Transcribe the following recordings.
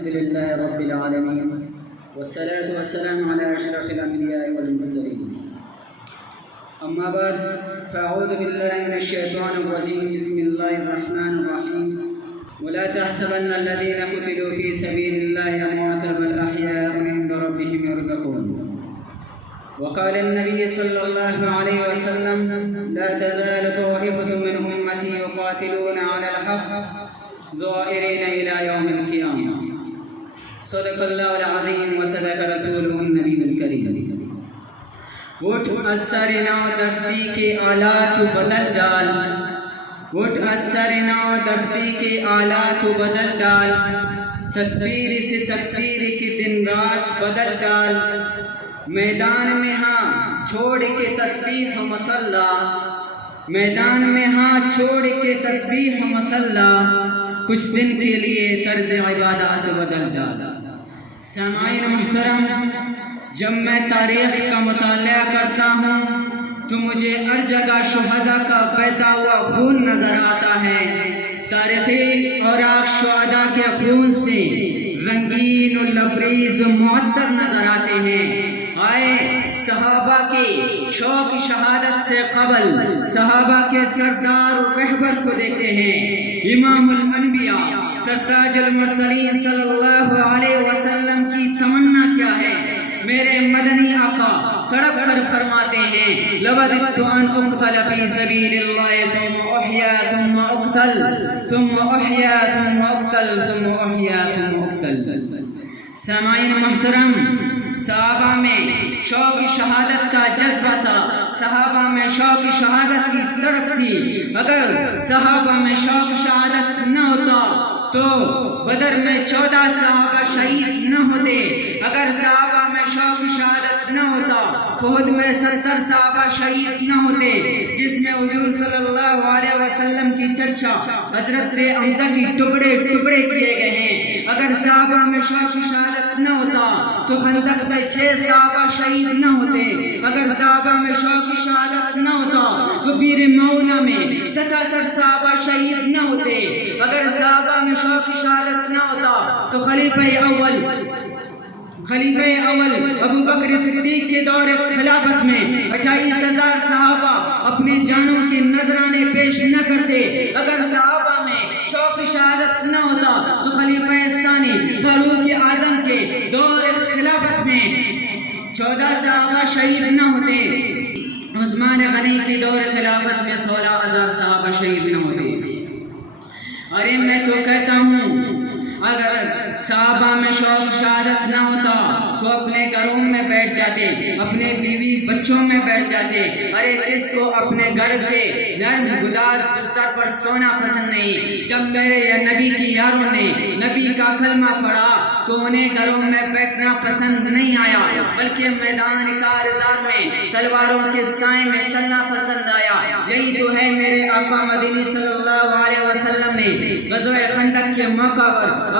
الحمد لله رب العالمين والصلاة والسلام على أشرف الأنبياء والمرسلين أما بعد فأعوذ بالله من الشيطان الرجيم بسم الله الرحمن الرحيم ولا تحسبن الذين قتلوا في سبيل الله أمواتا بل أحياء عند ربهم يرزقون وقال النبي صلى الله عليه وسلم لا تزال طائفة من أمتي يقاتلون على الحق ظاهرين إلى يوم القيامة صدق الله العظيم وصدق رسوله النبي الكريم اٹھ اثر نو دھرتی کے آلات بدل ڈال اٹھ اثر نو دھرتی کے آلات بدل ڈال تکبیر سے تکبیر کی دن رات بدل ڈال میدان میں ہاں چھوڑ کے تسبیح و مصلی میدان میں ہاں چھوڑ کے تسبیح و مصلی کچھ دن کے لیے طرز عبادات بدل ڈال سامعین محترم جب میں تاریخ کا مطالعہ کرتا ہوں تو مجھے ہر جگہ شہداء کا بہتا ہوا خون نظر آتا ہے تاریخی اوراق شہداء کے خون سے رنگین و لبریز و معطر نظر آتے ہیں آئے صحابہ کے شوق شہادت سے قبل صحابہ کے سردار و رہبر کو دیتے ہیں امام الانبیاء سرتاج المرسلین صلی اللہ علیہ وسلم کی تمنا کیا ہے میرے مدنی آقا تڑپ کر فرماتے ہیں لوددت ان اقتل فی سبیل اللہ ثم احیا ثم اقتل ثم احیا ثم اقتل ثم احیا ثم اقتل سامعین محترم صحابہ میں شوق شہادت کا جذبہ تھا صحابہ میں شوق شہادت کی تڑپ تھی اگر صحابہ میں شوق شہادت نہ ہوتا تو بدر میں 14 صحابہ شہید نہ ہوتے اگر صحابہ میں شوق شہادت نہ ہوتا احد میں 70 صحابہ شہید نہ ہوتے جس میں حضور صلی اللہ علیہ وسلم کی چچا حضرت حمزہ کی ٹکڑے ٹکڑے کیے گئے ہیں اگر صحابہ میں شوق شہادت نہ ہوتا تو خندق میں 6 صحابہ شہید نہ ہوتے اگر صحابہ میں شوق شہادت نہ ہوتا تو بیر معونہ میں 67 صحابہ شہید نہ ہوتے اگر صحابہ میں شوق شہادت نہ ہوتا تو خلیفہ اول ابو بکر صدیق کے دور خلافت میں 28,000 صحابہ اپنی جانوں کے نذرانے پیش نہ کرتے اگر صحابہ میں شوق شہادت نہ ہوتا تو خلیفہ ثانی فاروق اعظم کے دور خلافت میں 14 صحابہ شہید نہ ہوتے عثمان غنی کے دور خلافت میں 16,000 صحابہ شہید نہ ہوتے ارے میں تو کہتا ہوں اگر صحابہ میں شوق شہادت نہ ہوتا تو اپنے گھروں میں بیٹھ جاتے اپنے بیوی بچوں میں بیٹھ جاتے ارے کس کو اپنے گھر کے نرم گداز بستر پر سونا پسند نہیں جب میرے یا نبی کی یاروں نے نبی کا کلمہ پڑھا تو انہیں گھروں میں بیٹھنا پسند نہیں آیا بلکہ میدان کارزار میں تلواروں کے سائے میں چلنا پسند آیا یہی تو ہے میرے آقا مدنی صلی اللہ علیہ وسلم نے غزوہ خندق کے موقع پر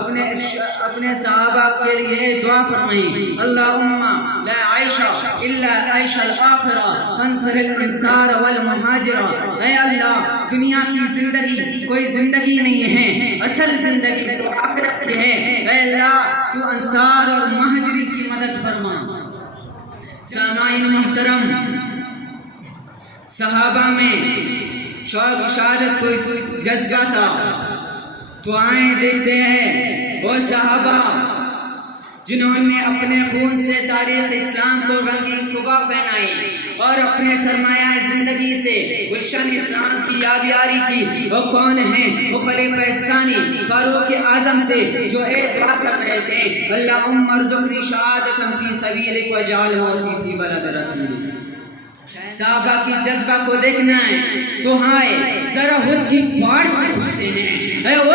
اپنے صحابہ کے لیے دعا فرمائی اللہم لا عیش الا عیش الاخرہ فانصر الانصار والمہاجرہ اے اللہ دنیا کی زندگی کوئی زندگی نہیں ہے اصل زندگی تو آخرت کی ہے اے اللہ تو انصار اور مہاجری کی مدد فرما سامعین محترم صحابہ میں شوق شہادت کوئی جذبہ تھا تو آئیں دیکھتے ہیں وہ صحابہ جنہوں نے اپنے خون سے تاریخ اسلام کو رنگین قبا پہنائی اور اپنے سرمایہ زندگی سے گلشن اسلام کی آبیاری کی وہ کون ہیں وہ خلیفہ ثانی فاروق اعظم تھے جو ایک دعا کر رہے تھے اللہم ارزقنی شہادتا فی سبیلک وجعل موتی فی بلد رسولک صحابہ کی جذبہ کو دیکھنا ہے تو ہائے ذرا خود کی پاڑ سے پوچھتے ہیں اے وہ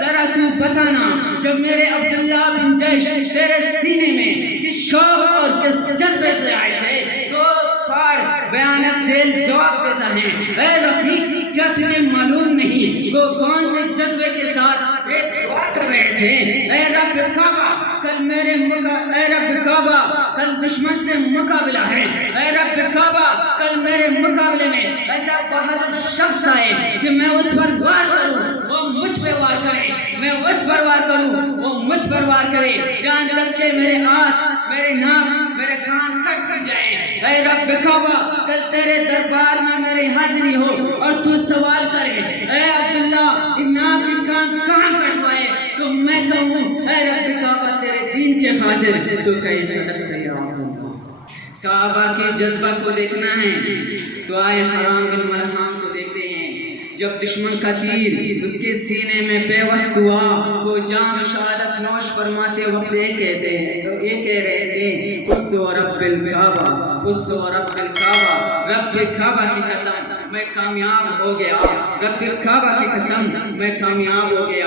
ذرا تو بتانا جب میرے عبداللہ بن جیش تیرے سینے میں کس شوق اور کس جذبے سے آئے تھے تو پاڑ بیانت دل جواب دیتا ہے اے رفیق کیا تجھے معلوم نہیں وہ کون سے جذبے کے ساتھ دعا کر رہے تھے اے رب کعبہ کل میرے اے رب کعبہ کل دشمن سے مقابلہ ہے اے رب کعبہ کل میرے مقابلے میں ایسا بہادر شخص آئے کہ میں اس پر وار کروں وہ مجھ پہ وار کرے، میں اس پر وار کروں وہ مجھ پر وار کرے، جان تک کہ میرے ہاتھ، میرے ناک، میرے کان کٹ جائیں۔ اے رب کعبہ کل تیرے دربار میں میری حاضری ہو اور تو سوال کرے اے عبداللہ ان ناک کی کان کہاں کٹوائے، تو میں کہوں اے رب کعبہ تیرے دین کے خاطر تو کہیں صدقہ یا عبداللہ۔ صحابہ کے جذبہ کو دیکھنا ہے تو آئے حرام بن ملحام کو دیکھتے ہیں۔ جب دشمن کا تیر اس کے سینے میں پیوست ہوا تو جان و شہادت نوش فرماتے وقت یہ کہہ رہے تھے فزت ورب الکعبہ، فزت ورب الکعبہ، رب کعبہ کی قسم میں کامیاب ہو گیا، رب کعبہ کی قسم میں کامیاب ہو گیا۔